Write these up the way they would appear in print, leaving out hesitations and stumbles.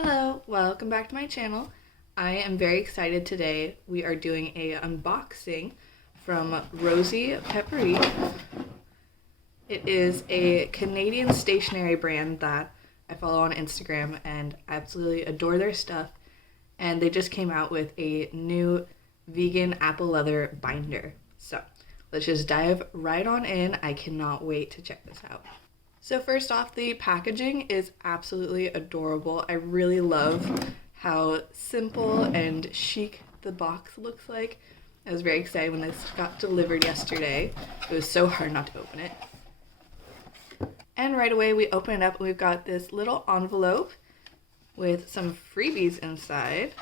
Hello, welcome back to my channel. I am very excited today. We are doing a unboxing from Rosie Papeterie. It is a Canadian stationery brand that I follow on Instagram and absolutely adore their stuff. And they just came out with a new vegan apple leather binder. So let's just dive right on in. I cannot wait to check this out. So first off, the packaging is absolutely adorable. I really love how simple and chic the box looks like. I was very excited when this got delivered yesterday. It was so hard not to open it. And right away we open it up and we've got this little envelope with some freebies inside.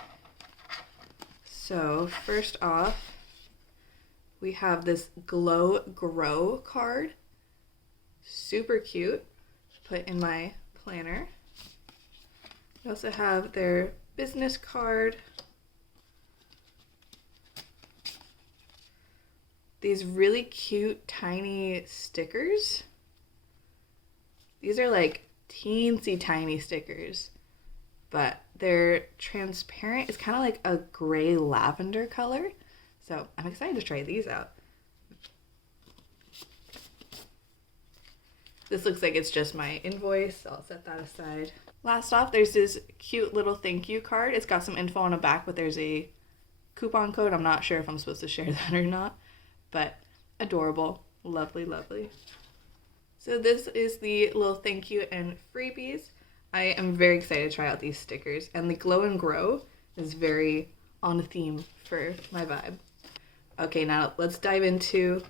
So first off, we have this Glow Grow card. Super cute. Put in my planner. We also have their business card. These really cute tiny stickers. These are like teensy tiny stickers, but they're transparent. It's kind of like a gray lavender color. So I'm excited to try these out. This looks like it's just my invoice. I'll set that aside. Last off, there's this cute little thank you card. It's got some info on the back, but there's a coupon code. I'm not sure if I'm supposed to share that or not, but adorable. Lovely, lovely. So this is the little thank you and freebies. I am very excited to try out these stickers, and the Glow and Grow is very on theme for my vibe. Okay, now let's dive into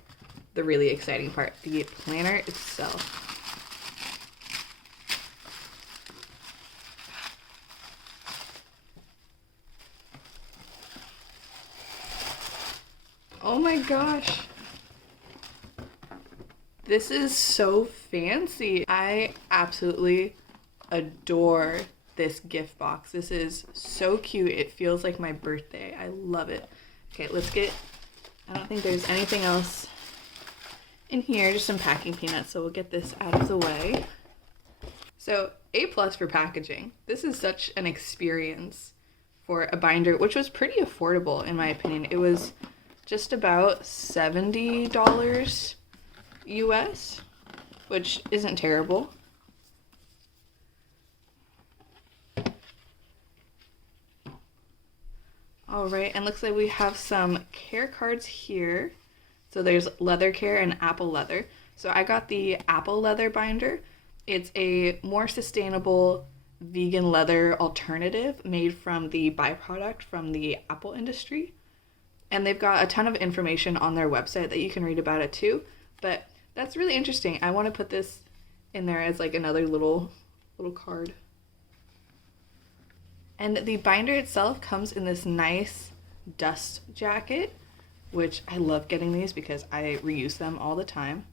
the really exciting part, the planner itself. Oh my gosh. This is so fancy. I absolutely adore this gift box. This is so cute. It feels like my birthday. I love it. Okay, let's get, I don't think there's anything else in here, just some packing peanuts, so we'll get this out of the way. So A+ for packaging. This is such an experience for a binder, which was pretty affordable in my opinion. It was just about $70 US, which isn't terrible. All right, and looks like we have some care cards here. So there's leather care and apple leather. So I got the apple leather binder. It's a more sustainable vegan leather alternative made from the byproduct from the apple industry. And they've got a ton of information on their website that you can read about it too. But that's really interesting. I want to put this in there as like another little card. And the binder itself comes in this nice dust jacket, which I love getting these because I reuse them all the time.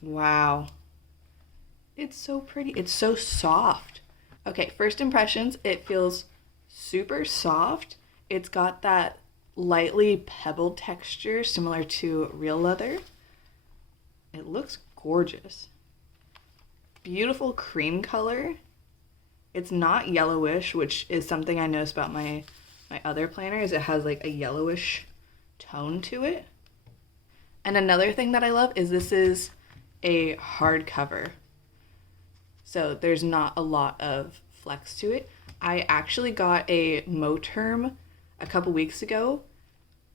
Wow. It's so pretty. It's so soft. Okay, first impressions, it feels super soft. It's got that lightly pebbled texture similar to real leather. It looks gorgeous. Beautiful cream color. It's not yellowish, which is something I noticed about my other planner, is it has like a yellowish tone to it. And another thing that I love is this is a hardcover. So there's not a lot of flex to it. I actually got a Moterm a couple weeks ago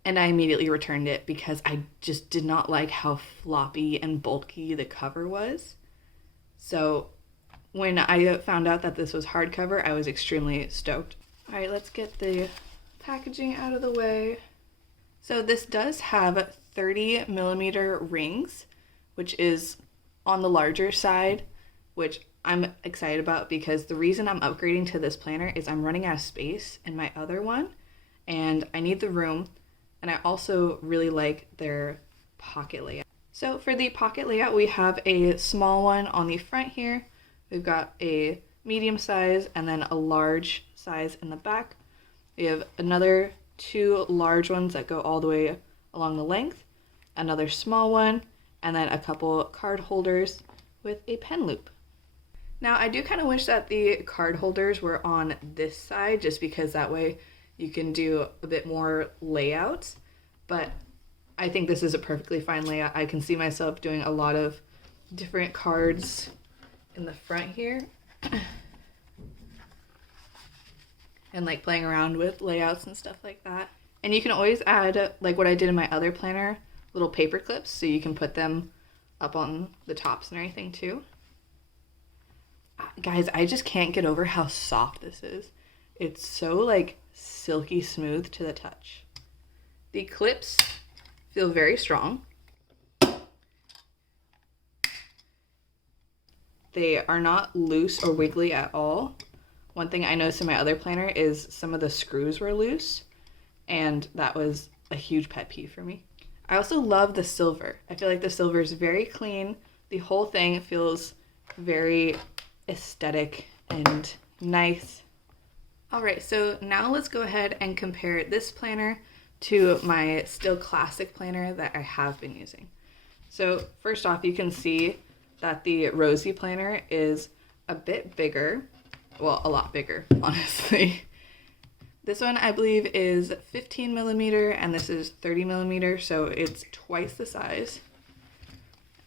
and I immediately returned it because I just did not like how floppy and bulky the cover was. So when I found out that this was hardcover, I was extremely stoked. All right, let's get the packaging out of the way. So this does have 30 millimeter rings, which is on the larger side, which I'm excited about because the reason I'm upgrading to this planner is I'm running out of space in my other one and I need the room, and I also really like their pocket layout. So for the pocket layout, we have a small one on the front here. We've got a medium size and then a large size in the back. We have another two large ones that go all the way along the length, another small one, and then a couple card holders with a pen loop. Now, I do kind of wish that the card holders were on this side, just because that way you can do a bit more layouts, but I think this is a perfectly fine layout. I can see myself doing a lot of different cards in the front here and like playing around with layouts and stuff like that. And you can always add, like what I did in my other planner, little paper clips so you can put them up on the tops and everything too. Guys, I just can't get over how soft this is. It's so like silky smooth to the touch. The clips feel very strong. They are not loose or wiggly at all. One thing I noticed in my other planner is some of the screws were loose, and that was a huge pet peeve for me. I also love the silver. I feel like the silver is very clean. The whole thing feels very aesthetic and nice. All right, so now let's go ahead and compare this planner to my Still Classic planner that I have been using. So first off, you can see that the Rosie planner is a bit bigger. Well, a lot bigger, honestly. This one I believe is 15 millimeter and this is 30 millimeter, so it's twice the size.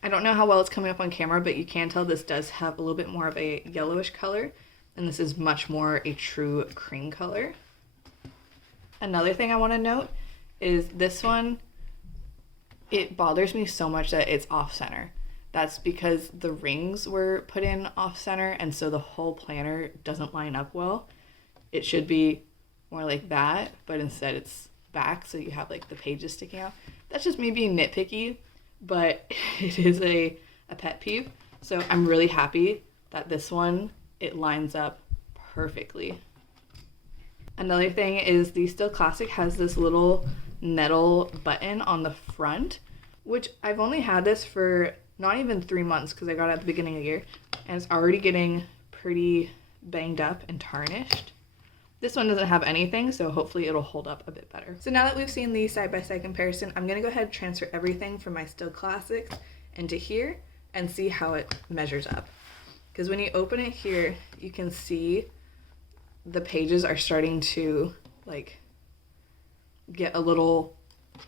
I don't know how well it's coming up on camera, but you can tell this does have a little bit more of a yellowish color, and this is much more a true cream color. Another thing I want to note is this one, it bothers me so much that it's off center. That's because the rings were put in off center, and so the whole planner doesn't line up well. It should be more like that, but instead it's back, so you have like the pages sticking out. That's just me being nitpicky, but it is a pet peeve. So I'm really happy that this one, it lines up perfectly. Another thing is the Still Classic has this little metal button on the front, which I've only had this for not even 3 months because I got it at the beginning of the year, and it's already getting pretty banged up and tarnished. This one doesn't have anything, so hopefully it'll hold up a bit better. So now that we've seen the side-by-side comparison, I'm gonna go ahead and transfer everything from my Still Classics into here and see how it measures up. Because when you open it here, you can see the pages are starting to like get a little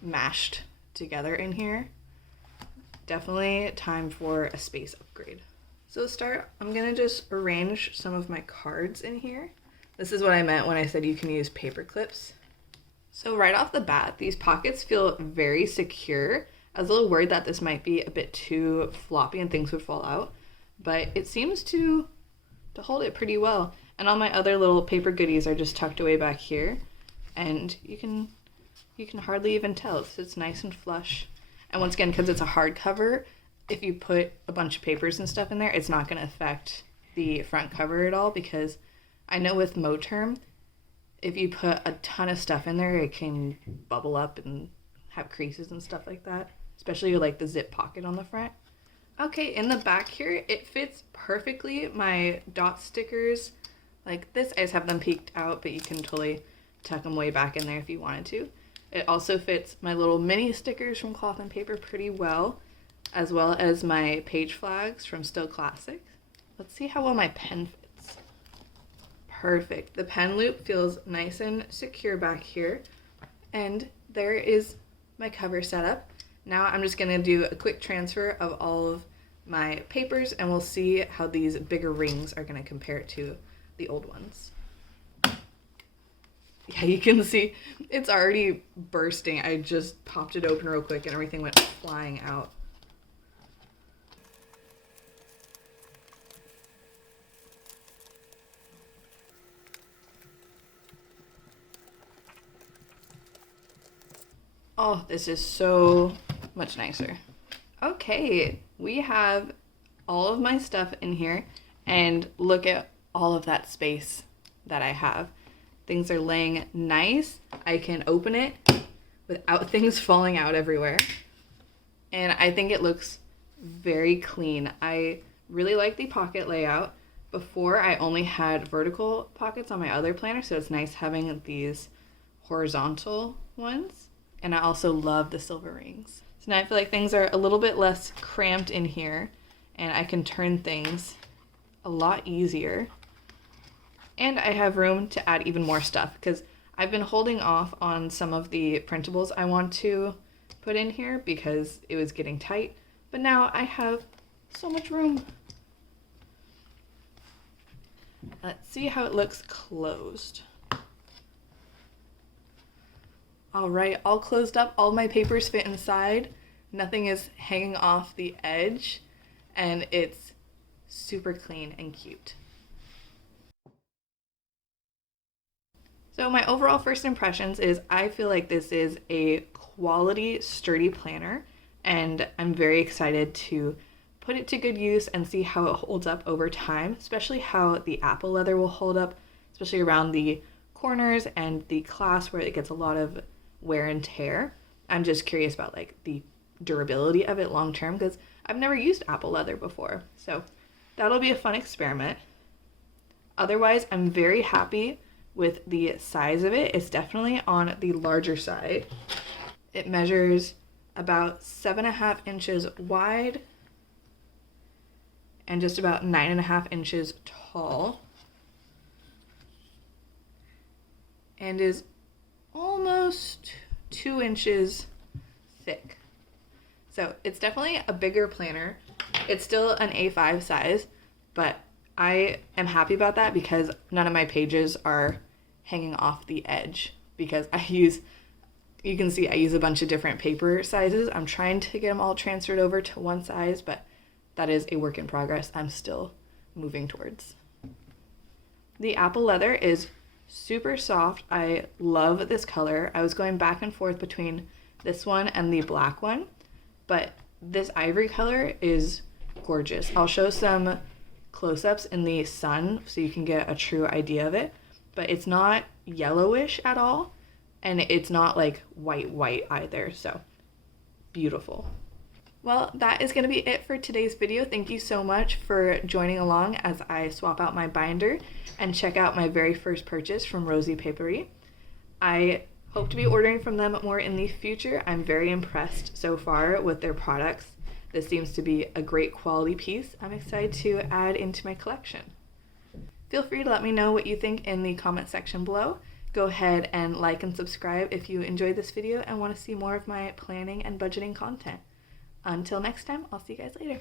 mashed together in here. Definitely time for a space upgrade. So to start, I'm gonna just arrange some of my cards in here. This is what I meant when I said you can use paper clips. So right off the bat, these pockets feel very secure. I was a little worried that this might be a bit too floppy and things would fall out, but it seems to hold it pretty well. And all my other little paper goodies are just tucked away back here, and you can hardly even tell. It's nice and flush. And once again, because it's a hardcover, if you put a bunch of papers and stuff in there, it's not going to affect the front cover at all, because I know with Moterm, if you put a ton of stuff in there, it can bubble up and have creases and stuff like that, especially like the zip pocket on the front. Okay, in the back here, it fits perfectly. My dot stickers like this, I just have them peeked out, but you can totally tuck them way back in there if you wanted to. It also fits my little mini stickers from Cloth and Paper pretty well as my page flags from Still Classic. Let's see how well my pen fits. Perfect. The pen loop feels nice and secure back here. And there is my cover setup. Now I'm just going to do a quick transfer of all of my papers, and we'll see how these bigger rings are going to compare to the old ones. Yeah, you can see it's already bursting. I just popped it open real quick and everything went flying out. Oh, this is so much nicer. Okay, we have all of my stuff in here, and look at all of that space that I have. Things are laying nice. I can open it without things falling out everywhere. And I think it looks very clean. I really like the pocket layout. Before, I only had vertical pockets on my other planner, so it's nice having these horizontal ones. And I also love the silver rings. So now I feel like things are a little bit less cramped in here, and I can turn things a lot easier. And I have room to add even more stuff because I've been holding off on some of the printables I want to put in here because it was getting tight. But now I have so much room. Let's see how it looks closed. All right, all closed up. All my papers fit inside. Nothing is hanging off the edge, and it's super clean and cute. So my overall first impressions is I feel like this is a quality, sturdy planner, and I'm very excited to put it to good use and see how it holds up over time, especially how the apple leather will hold up, especially around the corners and the clasp where it gets a lot of wear and tear. I'm just curious about like the durability of it long term because I've never used apple leather before. So that'll be a fun experiment. Otherwise, I'm very happy with the size of it. It's definitely on the larger side. It measures about 7.5 inches wide and just about 9.5 inches tall, and is almost 2 inches thick. So it's definitely a bigger planner. It's still an A5 size, but I am happy about that because none of my pages are hanging off the edge because you can see I use a bunch of different paper sizes. I'm trying to get them all transferred over to one size, but that is a work in progress. I'm still moving towards. The apple leather is super soft. I love this color. I was going back and forth between this one and the black one, but this ivory color is gorgeous. I'll show some close-ups in the sun so you can get a true idea of it, but it's not yellowish at all, and it's not like white either, so beautiful. Well, that is going to be it for today's video. Thank you so much for joining along as I swap out my binder and check out my very first purchase from Rosie Papeterie. I hope to be ordering from them more in the future. I'm very impressed so far with their products. This seems to be a great quality piece. I'm excited to add into my collection. Feel free to let me know what you think in the comment section below. Go ahead and like and subscribe if you enjoyed this video and want to see more of my planning and budgeting content. Until next time, I'll see you guys later.